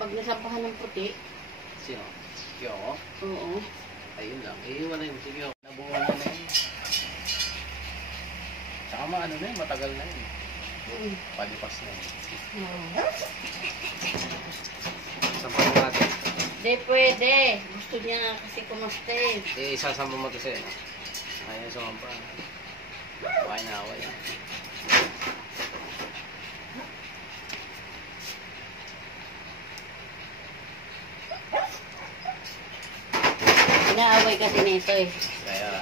Pag nasampahan ng puti. Sino? Kyoko? Oo. Ayun lang. Iiwan na yung Kyoko. Nabuhan na yun. Tsaka ano na yun, matagal na yun. Palipas na yun. Sampahan natin. Hindi pwede. Gusto niya kasi kumaste. Isasama mo ito sa'yo. Ayaw sumampa. Away na away. Inaaway kasi nito eh. Kaya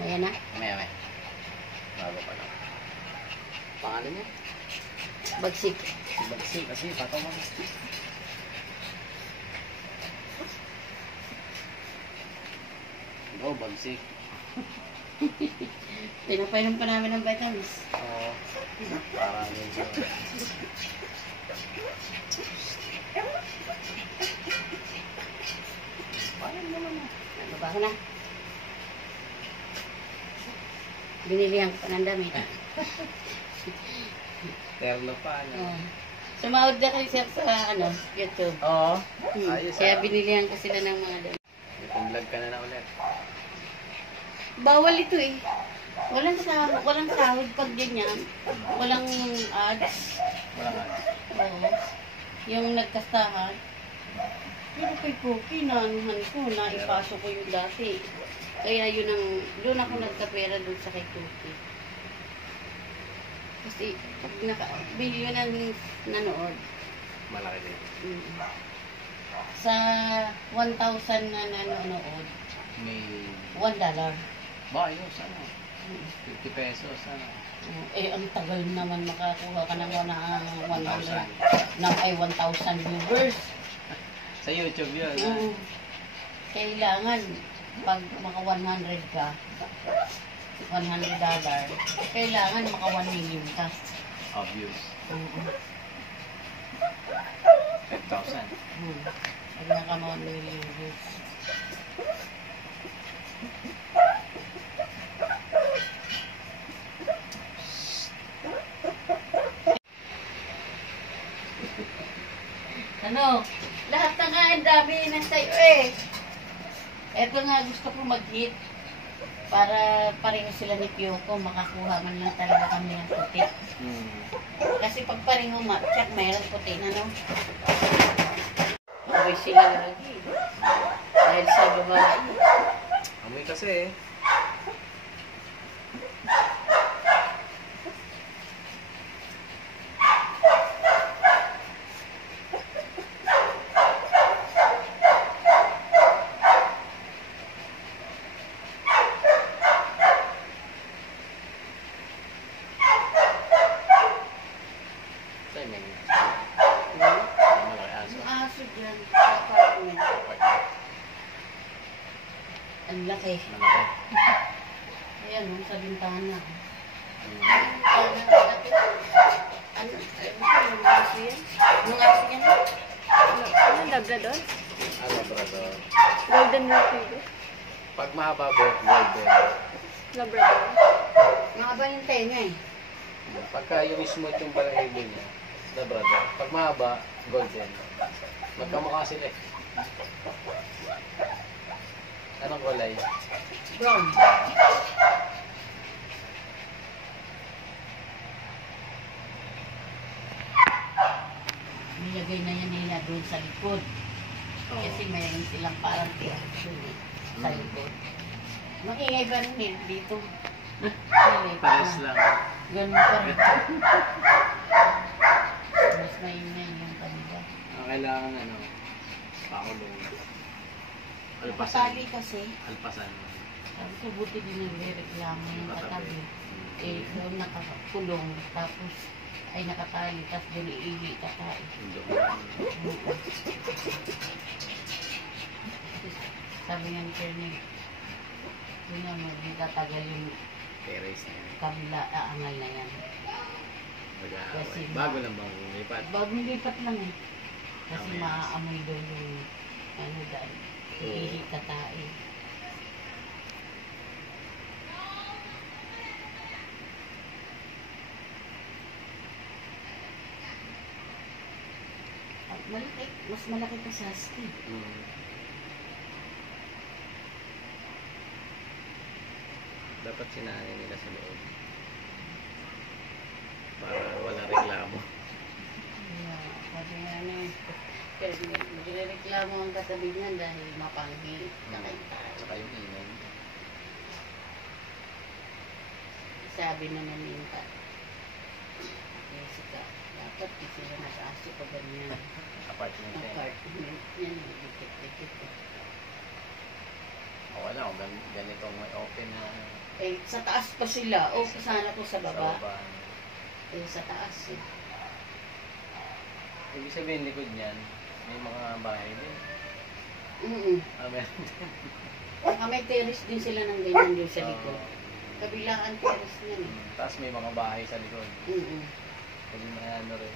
ayan na. May. Bago pa lang. Pangalan niya? Bagsik. Si Bagsik kasi pataw mo. Oo, Bagsik. Pinapainom pa namin ng vitamins. Oo. Parang yun siya. Parang naman na. Baba na. Binilihan ko pa ng damit. Terno pa, ano? Sumahod na kayo siya sa YouTube. Oo. Ayos. Kaya binilihan ko sila ng mga damit. Nag-vlog ka na ulit. Bawal ito eh. Walang sahod pag ganyan. Walang ads. Walang ads. Oo. Yung nagkastahan. Pero kay Cookie, naanuhan ko, naipasok ko yung dati. Kaya yun doon ako nagkapera doon sa kay Cookie. Kasi pag yun ang nanood. Malaki din. Sa 1,000 na nanonood, May $1. ba, ayos, ano? 50 pesos, ano? Ang tagal naman makakuha ka ng 1,000 viewers. Sa YouTube yun, Kailangan, pag maka 100 ka, $100, kailangan maka 1 million ka. Obvious. 5,000. Pag naka 1 million views. Lahat na nga ang dami na sa'yo eh. Eto nga gusto ko mag-hit para pareho sila ni Kyoko, makakuha man lang talaga kami ng puti. Kasi pag pareho matchak, mayroon puti na no. Amoy sila lagi. Dahil sa babae. Amoy kasi eh. Ang laki. Ayan, sa bintana. Ano aso yan? Anong aso yan? Anong labrador? Labrador. Golden retriever? Pag mahaba golden. Labrador. Mahaba yung tenga eh. Pagka yung smooth yung balahibo niya, Labrador. Pag mahaba, golden. Magkamukha sila eh. Anong kulay? Brown. Nilagay na yan nila doon sa likod. Kasi mayroon silang parang doon sa likod. Maingay ba rin dito? Pares lang. Ganun pa rin. Mas maingay yung kanila. Kailangan pakulong. Patali kasi. Alpasan. Sabi ko, buti din nagre-reklamo yung katabi. Doon nakakulong, tapos ay nakatali, tapos doon iili katabi. Sabi nga ni Kernig, yun nga, magtatagal yung kabila, aangal na yan. Bago lang bang lipat? Bagong lipat lang eh. Kasi maaamoy doon yung dahil. Iihi tatae. Malaki, mas malaki pa sa husky. Dapat sinanay nila sa loob. Para wala reklamo. Yeah, sabi nga kasi magreklamo ang katabi niyan dahil mapanghi. Saka yung ingay. Sabi naman niya, Jessica, dapat di sila nag-aso pa ganyan. Apartment eh. Apartment yan, dikit-dikit. O wala, kung ganitong may open na Eh, sa taas pa sila. O, sana po sa sa baba. baba. Eh, sa taas eh. Ibig sabihin likod niyan, may mga bahay din. Meron. May terrace din sila ng ganyan doon sa likod. Kabilaan terrace niyan eh. Tapos may mga bahay sa likod. Mm-mm. Pwede na ano rin.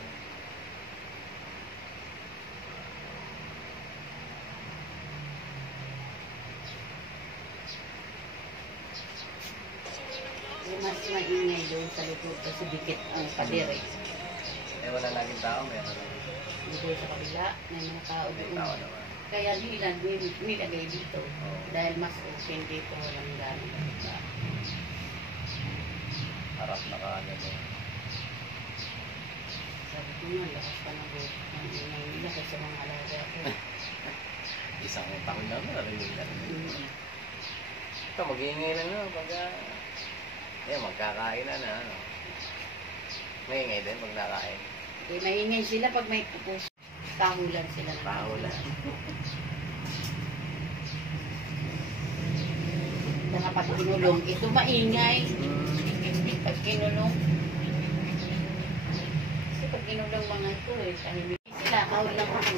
Eh, mas maingay doon sa likod kasi dikit ang pader eh. Eh wala laging tao, meron lang. Doon sa kabila, may mga tao May doon. tao naman. Kaya nilagay dito. Oo. Dahil mas open dito, walang gamit. Harap na ka ano din. Sabi ko nga, lakas pa na buhok ng ingay nila kasi mga alaga ko. Isang taon lang, narinig na rin. Ito, mag-iingay na no, magkakain na ano. Maingay din pag nakain. Eh, maingay sila pag may pupus. Tahulan sila. Pahulan. Saka pag kinulong, ito maingay. Pag kinulong. Kasi pag kinulong mga ito eh, tahimik sila, kahul lang ako.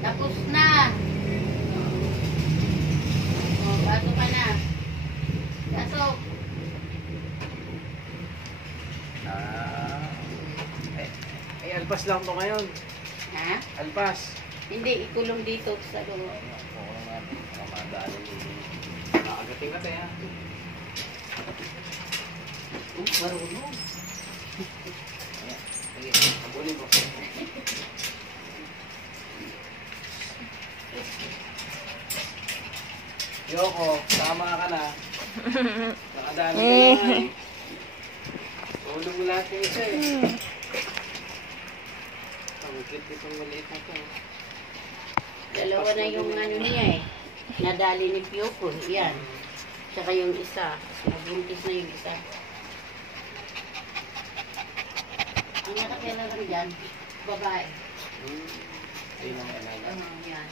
Tapos na. O, baso ka na. Pasok. Alpas lang to ngayon. Ha? Alpas. Hindi, ikulong dito sa loob. Oo naman. Kamadaanin dito. Nakagating ka tayo. Marunong. Sige, abulin mo. Yoko, tama ka na. Nakadali ka na eh. Ulong mo lahat yung isa eh. Ang cute itong maliit na to. Dalawa na yung ano niya eh. Nadali ni Piyoko. Yan. Tsaka yung isa. Nabuntis na yung isa. Ang nakakila lang dyan, babae. Ayun ang alaga. Yan.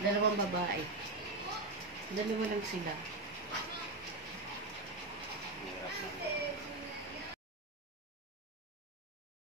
Dalawang babae. Dalawa lang sila.